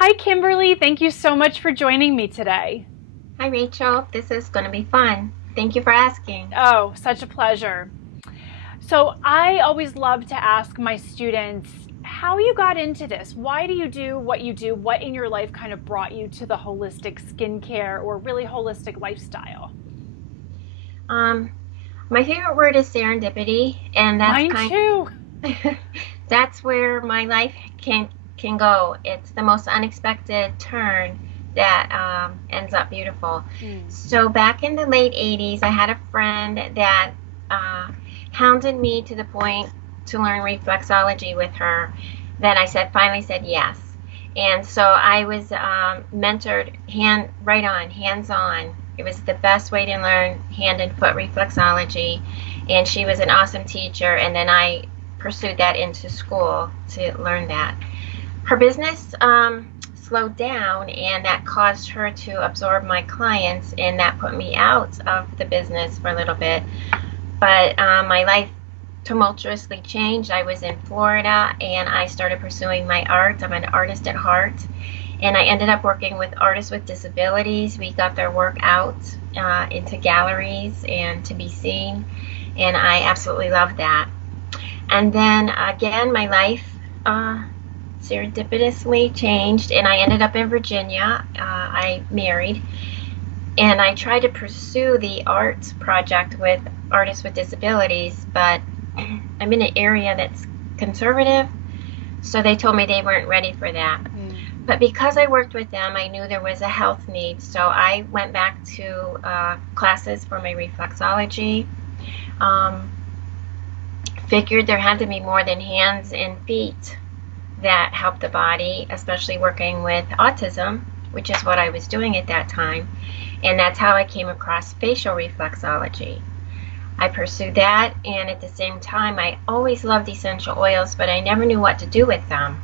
Hi, Kimberly. Thank you so much for joining me today. Hi, Rachel. This is going to be fun. Thank you for asking. Oh, such a pleasure. So, I always love to ask my students how you got into this. Why do you do what you do? What in your life kind of brought you to the holistic skincare or really holistic lifestyle? Um, my favorite word is serendipity, and that's Mine kind too. that's where my life can go. It's the most unexpected turn that ends up beautiful. Mm. So back in the late 80s, I had a friend that uh, hounded me to the point to learn reflexology with her that I finally said yes. And so I was mentored hands on. It was the best way to learn hand and foot reflexology. And she was an awesome teacher. And then I pursued that into school to learn that. Her business slowed down, and that caused her to absorb my clients, and that put me out of the business for a little bit. But my life tumultuously changed. I was in Florida and I started pursuing my art. I'm an artist at heart. And I ended up working with artists with disabilities. We got their work out into galleries and to be seen. And I absolutely love that. And then again, my life serendipitously changed, and I ended up in Virginia. I married, and I tried to pursue the art project with artists with disabilities, but I'm in an area that's conservative, so they told me they weren't ready for that. Mm. But because I worked with them, I knew there was a health need, so I went back to classes for my reflexology. Um, Figured there had to be more than hands and feet that helped the body, especially working with autism, which is what I was doing at that time. And that's how I came across facial reflexology. I pursued that, and at the same time, I always loved essential oils, but I never knew what to do with them.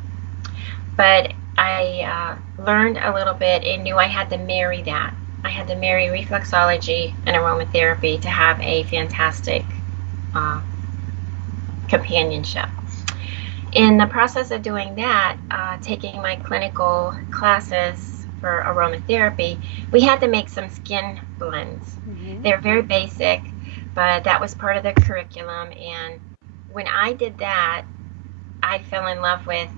But I learned a little bit and knew I had to marry that. I had to marry reflexology and aromatherapy to have a fantastic uh, companionship. In the process of doing that, taking my clinical classes for aromatherapy, we had to make some skin blends. Hmm. They're very basic, but that was part of the curriculum. And when I did that, I fell in love with,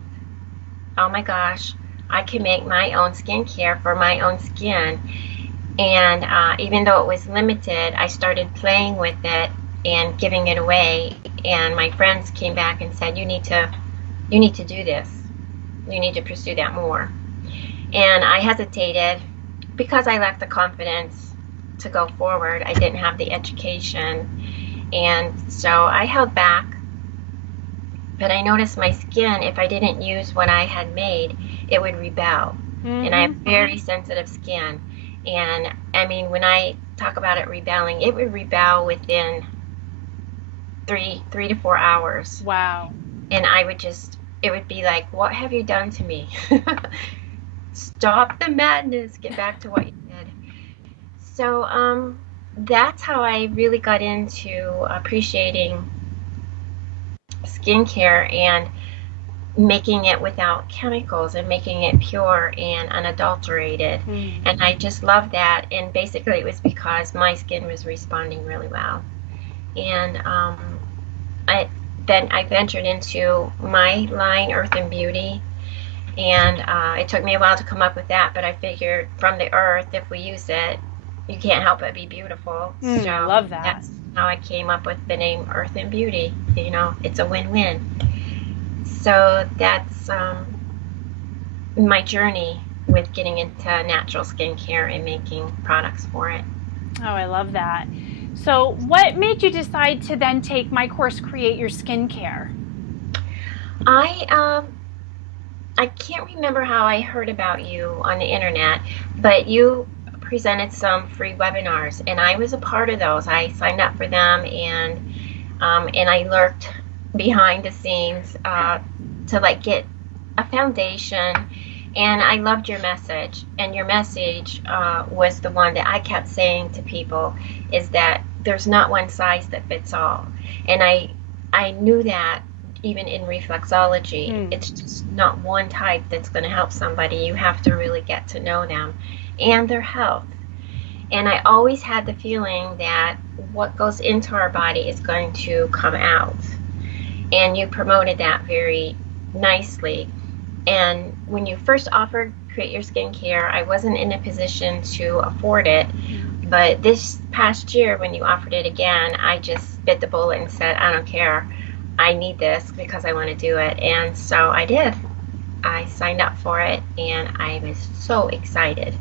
oh my gosh, I can make my own skincare for my own skin. And even though it was limited, I started playing with it and giving it away. And my friends came back and said, you need to do this. You need to pursue that more. And I hesitated because I lacked the confidence to go forward. I didn't have the education. And so I held back. But I noticed my skin, if I didn't use what I had made, it would rebel. And I have Hmm. very sensitive skin. And I mean, when I talk about it rebelling, it would rebel within three to 4 hours. Wow. And I would just, it would be like, what have you done to me? Stop the madness, get back to what you did. So that's how I really got into appreciating skincare and making it without chemicals and making it pure and unadulterated. Mm. And I just love that. And basically, it was because my skin was responding really well. And I then I ventured into my line, Earth and Beauty, and it took me a while to come up with that. But I figured from the earth, if we use it, you can't help but be beautiful. Mm, I So love that. that's how I came up with the name Earth and Beauty. You know, it's a win-win. So that's my journey with getting into natural skincare and making products for it. Oh, I love that. So, what made you decide to then take my course, Create Your Skincare? I I can't remember how I heard about you on the internet, but you presented some free webinars, and I was a part of those. I signed up for them, and I lurked behind the scenes to like get a foundation. And I loved your message, and your message was the one that I kept saying to people is that there's not one size that fits all. And I knew that even in reflexology. Hmm. It's just not one type that's going to help somebody. You have to really get to know them and their health. And I always had the feeling that what goes into our body is going to come out. And you promoted that very nicely. And when you first offered Create Your Skincare, I wasn't in a position to afford it. But this past year, when you offered it again, I just bit the bullet and said, I don't care. I need this because I want to do it. And so I did. I signed up for it and I was so excited.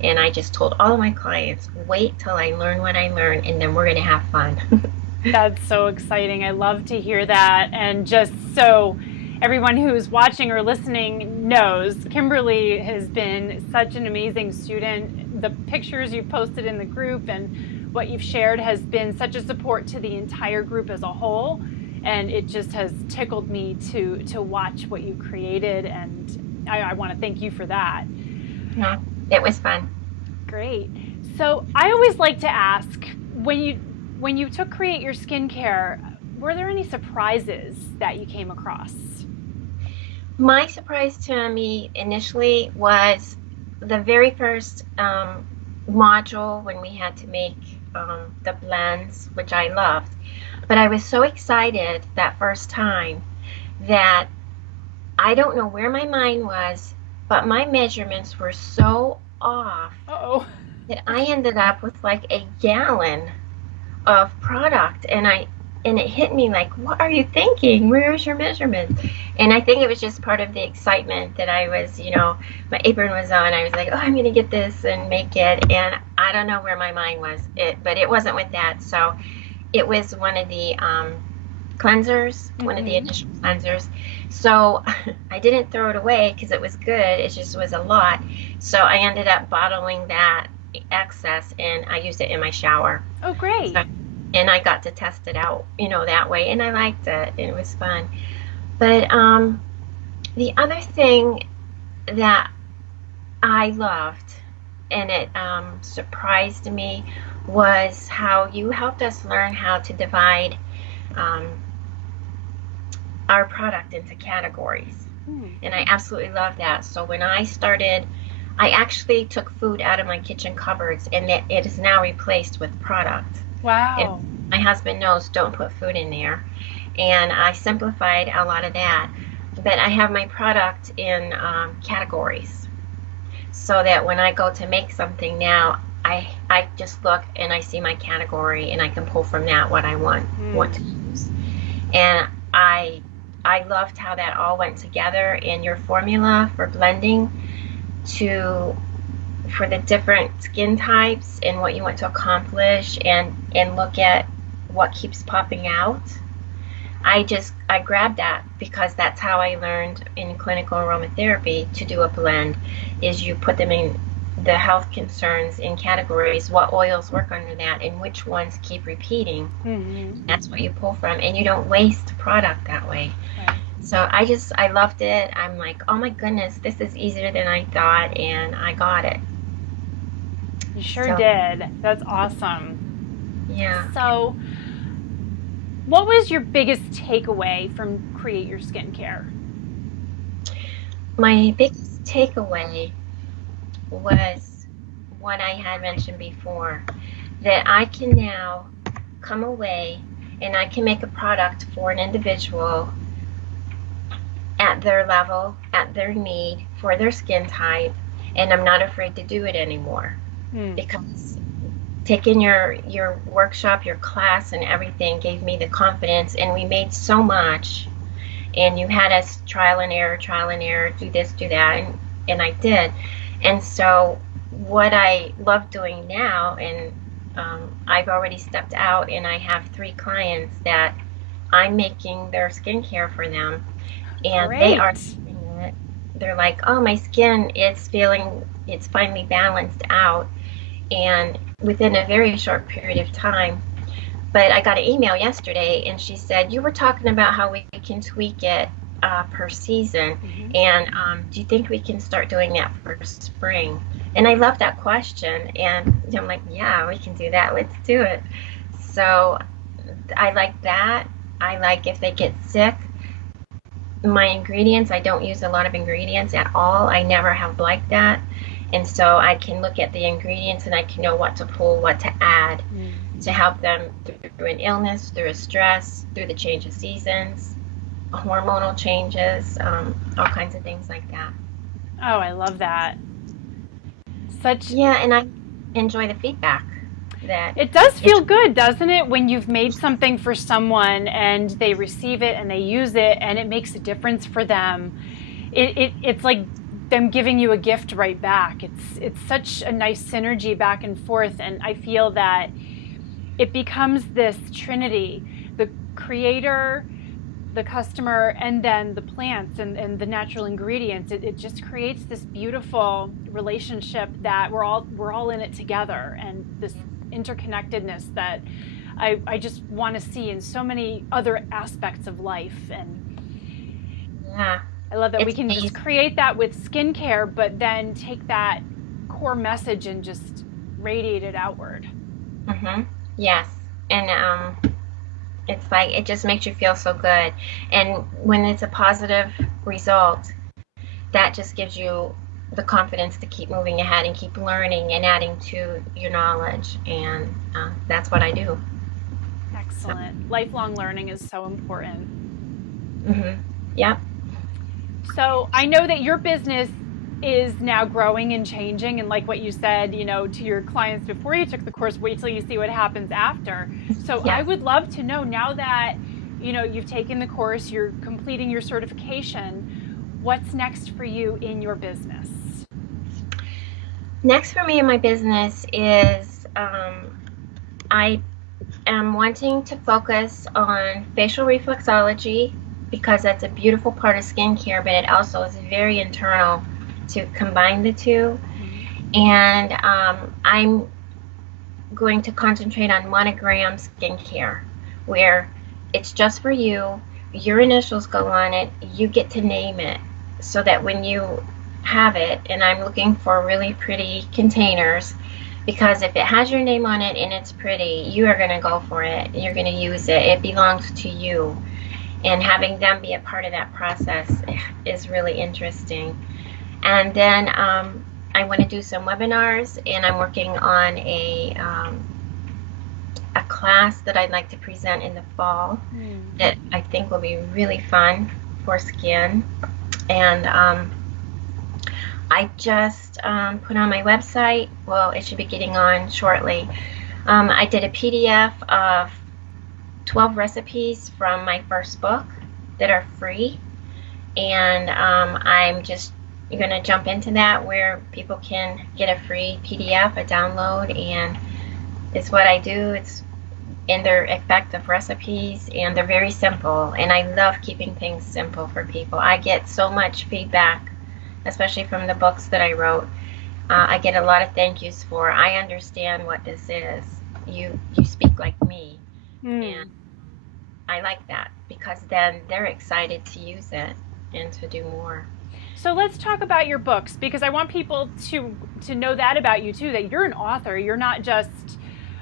And I just told all of my clients, wait till I learn what I learn and then we're going to have fun. That's so exciting. I love to hear that. And just so everyone who's watching or listening knows, Kymberly has been such an amazing student. The pictures you've posted in the group and what you've shared has been such a support to the entire group as a whole. And it just has tickled me to watch what you created. And I want to thank you for that. Yeah, it was fun. Great. So I always like to ask, when you took Create Your Skincare, were there any surprises that you came across? My surprise to me initially was the very first module when we had to make the blends, which I loved. But I was so excited that first time that I don't know where my mind was, but my measurements were so off Uh-oh. that I ended up with like a gallon of product, and it hit me like, what are you thinking? Where's your measurement? And I think it was just part of the excitement that I was, my apron was on. I was like, oh, I'm gonna get this and make it, and I don't know where my mind was, but it wasn't with that. So it was one of the cleansers, one of the initial cleansers. So I didn't throw it away because it was good. It just was a lot. So I ended up bottling that excess and I used it in my shower. Oh, great. So, and I got to test it out, that way, and I liked it. It was fun. But the other thing that I loved and it surprised me was how you helped us learn how to divide um, our product into categories. And I absolutely love that. So when I started, I actually took food out of my kitchen cupboards and it is now replaced with product. Wow. And my husband knows don't put food in there. And I simplified a lot of that. But I have my product in categories so that when I go to make something now, I just look and I see my category and I can pull from that what I want to use. And I loved how that all went together in your formula for blending for the different skin types and what you want to accomplish and look at what keeps popping out. I grabbed that because that's how I learned in clinical aromatherapy to do a blend is you put them in the health concerns in categories, what oils work under that and which ones keep repeating. That's what you pull from and you don't waste product that way. Right. So I loved it. I'm like, oh my goodness, this is easier than I thought and I got it. You sure did. That's awesome. Yeah. So what was your biggest takeaway from Create Your Skincare? My biggest takeaway was what I had mentioned before, that I can now come away and I can make a product for an individual at their level, at their need, for their skin type, and I'm not afraid to do it anymore. Because taking your workshop, your class and everything gave me the confidence, and we made so much, and you had us trial and error, do this, do that, and I did. And so what I love doing now, and I've already stepped out and I have 3 clients that I'm making their skincare for them, and Great. they are doing it. They're like, oh, my skin is it's finally balanced out, and within a very short period of time. But I got an email yesterday and she said, you were talking about how we can tweak it per season, and do you think we can start doing that for spring? And I love that question, and I'm like, yeah, we can do that, let's do it. So I like that. I like if they get sick, my ingredients, I don't use a lot of ingredients at all. I never have liked that. And so I can look at the ingredients and I can know what to pull, what to add to help them through an illness, through a stress, through the change of seasons, hormonal changes, all kinds of things like that. Oh, I love that. Such Yeah, and I enjoy the feedback that It does it's, feel good, doesn't it, when you've made something for someone and they receive it and they use it and it makes a difference for them. It's like them giving you a gift right back. It's such a nice synergy back and forth, and I feel that it becomes this trinity: the creator, the customer, and then the plants and the natural ingredients. It just creates this beautiful relationship that we're all in it together, and this interconnectedness that I just want to see in so many other aspects of life. And yeah, I love that we it's can just amazing. create that with skincare, but then take that core message and just radiate it outward. Hmm. Yes, and it's like it just makes you feel so good. And when it's a positive result, that just gives you the confidence to keep moving ahead and keep learning and adding to your knowledge. And that's what I do. So, Excellent. Lifelong learning is so important. hmm, yep. So I know that your business is now growing and changing. And like what you said, to your clients before you took the course, wait till you see what happens after. So I Yes. would love to know, now that, you've taken the course, you're completing your certification, what's next for you in your business? Next for me in my business is I am wanting to focus on facial reflexology because that's a beautiful part of skincare, but it also is very internal to combine the two. Mm-hmm. And I'm going to concentrate on monogram skincare, where it's just for you, your initials go on it, you get to name it, so that when you have it, and I'm looking for really pretty containers, because if it has your name on it and it's pretty, you are going to go for it. You're going to use it. It belongs to you. And having them be a part of that process is really interesting. And then I want to do some webinars, and I'm working on a class that I'd like to present in the fall Mm. that I think will be really fun for skin. And I just put on my website. Well, it should be getting on shortly. I did a PDF of 12 recipes from my first book that are free, and I'm just going to jump into that where people can get a free PDF, a download, and it's what I do. It's in their effective recipes, and they're very simple, and I love keeping things simple for people. I get so much feedback, especially from the books that I wrote. I get a lot of thank yous for, I understand what this is. You speak like me, and Mm. I like that because then they're excited to use it and to do more. So let's talk about your books, because I want people to know that about you too, that you're an author. You're not just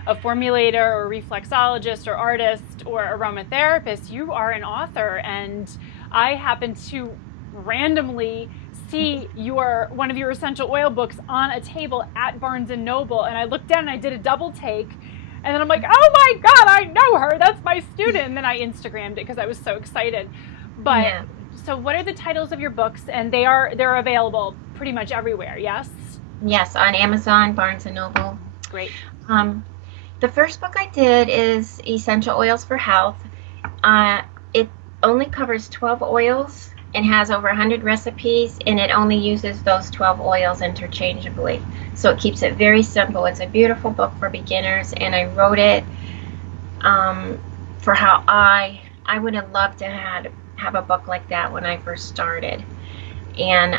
a formulator or reflexologist or artist or aromatherapist. You are an author, and I happen to randomly see your one of your essential oil books on a table at Barnes and Noble, and I looked down and I did a double take, and then I'm like, oh my god, I know her, that's my student. And then I Instagrammed it because I was so excited. But Yeah. so what are the titles of your books? And they're available pretty much everywhere, yes? Yes, on Amazon, Barnes and Noble. Great. Um, the first book I did is Essential Oils for Health. It only covers 12 oils and has over 100 recipes, and it only uses those 12 oils interchangeably. So it keeps it very simple. It's a beautiful book for beginners, and I wrote it for how I would have loved to have a book like that when I first started. And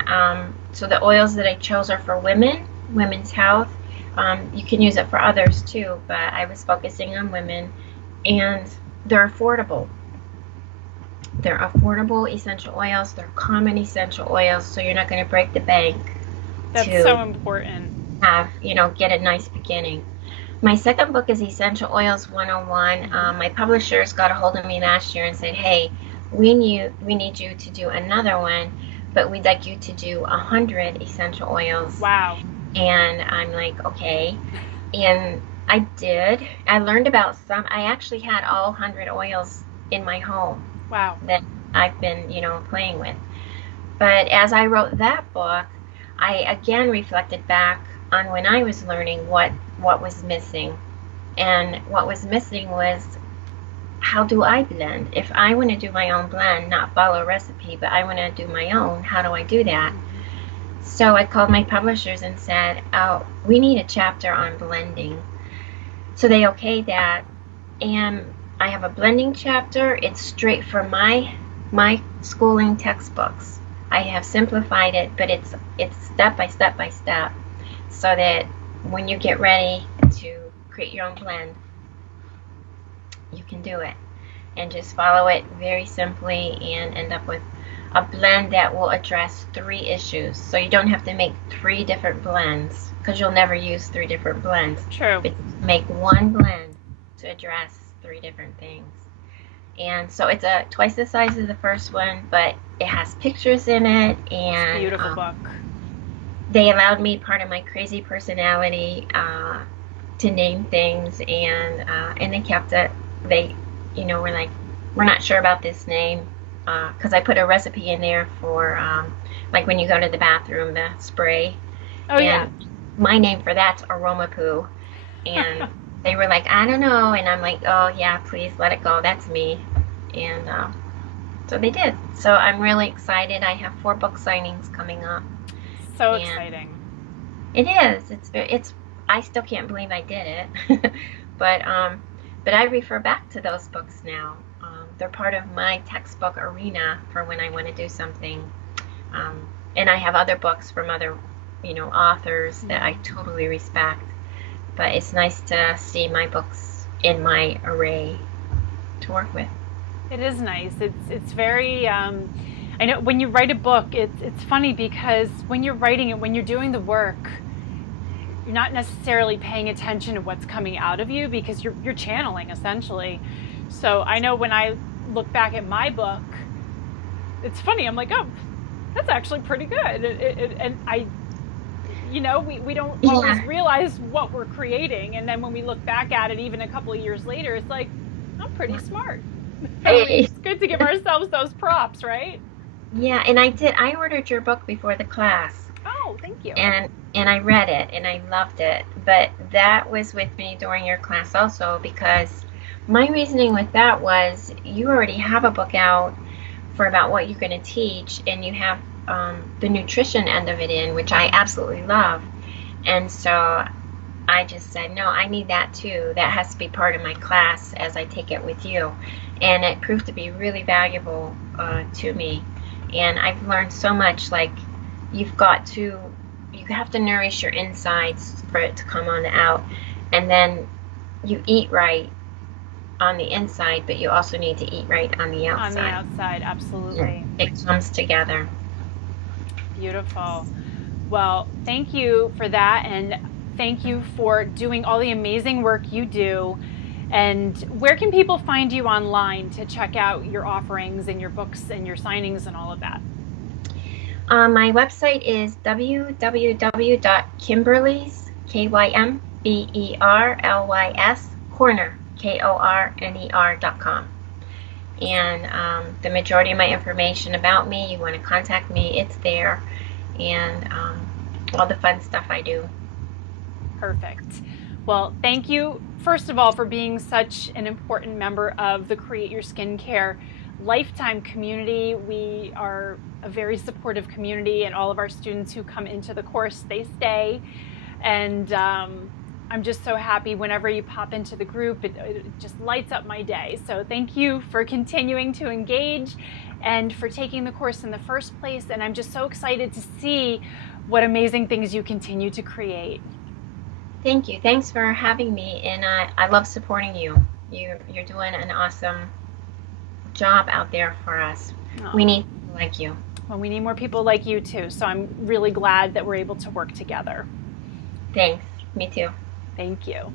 so the oils that I chose are for women, women's health. You can use it for others too, but I was focusing on women, and they're affordable. They're affordable essential oils. They're common essential oils, so you're not going to break the bank That's to so important. have, get a nice beginning. My second book is Essential Oils 101. Mm-hmm. My publishers got a hold of me last year and said, hey, we need you to do another one, but we'd like you to do 100 essential oils. Wow. And I'm like, okay. And I did. I learned about some. I actually had all 100 oils in my home Wow. that I've been, playing with. But as I wrote that book, I again reflected back on when I was learning what was missing. And what was missing was, how do I blend? If I want to do my own blend, not follow a recipe, but I want to do my own, how do I do that? So I called my publishers and said, oh, we need a chapter on blending. So they okayed that. And I have a blending chapter. It's straight from my schooling textbooks. I have simplified it, but it's step by step by step, so that when you get ready to create your own blend, you can do it and just follow it very simply and end up with a blend that will address 3 issues. So you don't have to make 3 different blends, because you'll never use 3 different blends. True. But make one blend to address 3 different things. And so it's twice the size of the first one, but it has pictures in it, and It's a beautiful book. They allowed me, part of my crazy personality, to name things, and they kept it. They, were like, we're not sure about this name, because I put a recipe in there for, like when you go to the bathroom, the spray. Oh, yeah. And my name for that's Aroma Poo. And they were like, I don't know. And I'm like, oh, yeah, please let it go. That's me. And so they did. So I'm really excited. I have 4 book signings coming up. So exciting. It is. It's. I still can't believe I did it. but I refer back to those books now. They're part of my textbook arena for when I want to do something. And I have other books from other, authors that I totally respect. But it's nice to see my books in my array to work with. It is nice. It's very. I know when you write a book, it's funny because when you're writing it, when you're doing the work, you're not necessarily paying attention to what's coming out of you, because you're channeling essentially. So I know when I look back at my book, it's funny. I'm like, oh, that's actually pretty good. And I, we don't always realize what we're creating. And then when we look back at it, even a couple of years later, it's like, I'm pretty smart. Hey. It's good to give ourselves those props, right? Yeah, and I did. I ordered your book before the class. Oh, thank you. And I read it, and I loved it. But that was with me during your class also, because my reasoning with that was, you already have a book out for about what you're going to teach, and you have the nutrition end of it in, which I absolutely love. And so I just said, no, I need that too. That has to be part of my class as I take it with you. And it proved to be really valuable to me. And I've learned so much. Like, you have to nourish your insides for it to come on the out. And then you eat right on the inside, but you also need to eat right on the outside. On the outside, absolutely. It comes together. Beautiful. Well, thank you for that, and thank you for doing all the amazing work you do. And where can people find you online to check out your offerings and your books and your signings and all of that? My website is www.kymberlys, KYMBERLYS, corner, KORNER.com. And the majority of my information about me, you want to contact me, it's there. And all the fun stuff I do. Perfect. Well, thank you, first of all, for being such an important member of the Create Your Skincare Lifetime community. We are a very supportive community, and all of our students who come into the course, they stay. And I'm just so happy whenever you pop into the group. It just lights up my day. So thank you for continuing to engage and for taking the course in the first place. And I'm just so excited to see what amazing things you continue to create. Thank you. Thanks for having me, and I love supporting you. You're doing an awesome job out there for us. Oh. We need people like you. Well, we need more people like you too, so I'm really glad that we're able to work together. Thanks. Me too. Thank you.